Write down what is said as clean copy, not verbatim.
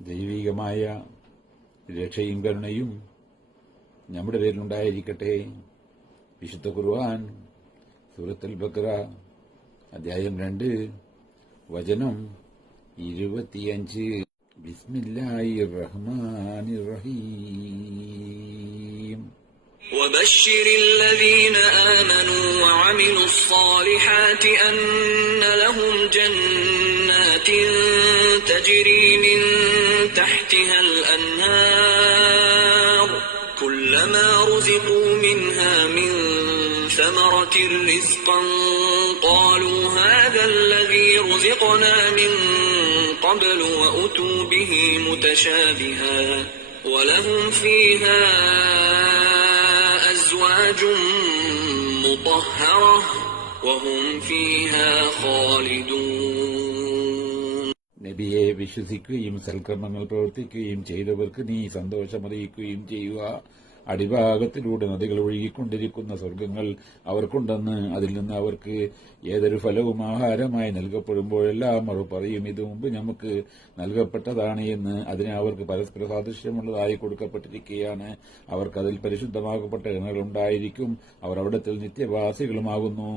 ദൈവികമായ രക്ഷയും കരുണയും നമ്മുടെ പേരിലുണ്ടായിരിക്കട്ടെ. വിശുദ്ധ ഖുർആൻ സൂറത്തുൽ ബഖറ അധ്യായം 2 വചനം 25. ബിസ്മില്ലാഹിർ റഹ്മാനിർ റഹീം. وبشر الذين آمنوا وعملوا الصالحات أن لهم جنات تجري من تحتها الأنهار كلما رزقوا منها من ثمرة رزقا قالوا هذا الذي رزقنا من قبل وأتوا به متشابها ولهم فيها أزواج مطهرة وهم فيها خالدون. നബിയെ വിശ്വസിക്കുകയും സൽക്കർമ്മങ്ങൾ പ്രവർത്തിക്കുകയും ചെയ്തവർക്ക് നീ സന്തോഷമറിയിക്കുകയും ചെയ്യുക. അടിഭാഗത്തിലൂടെ നദികൾ ഒഴുകിക്കൊണ്ടിരിക്കുന്ന സ്വർഗ്ഗങ്ങൾ അവർക്കുണ്ടെന്ന്, അതിൽ നിന്ന് അവർക്ക് ഏതൊരു ഫലവും ആഹാരമായി നൽകപ്പെടുമ്പോഴെല്ലാം അവർ പറയും, ഇത് മുമ്പ് നമുക്ക് നൽകപ്പെട്ടതാണ് എന്ന്. അതിന് അവർക്ക് പരസ്പര സാദൃശ്യമുള്ളതായി കൊടുക്കപ്പെട്ടിരിക്കുകയാണ്. അവർക്കതിൽ പരിശുദ്ധമാക്കപ്പെട്ട കിണറുണ്ടായിരിക്കും. അവർ അവിടത്തിൽ നിത്യവാസികളുമാകുന്നു.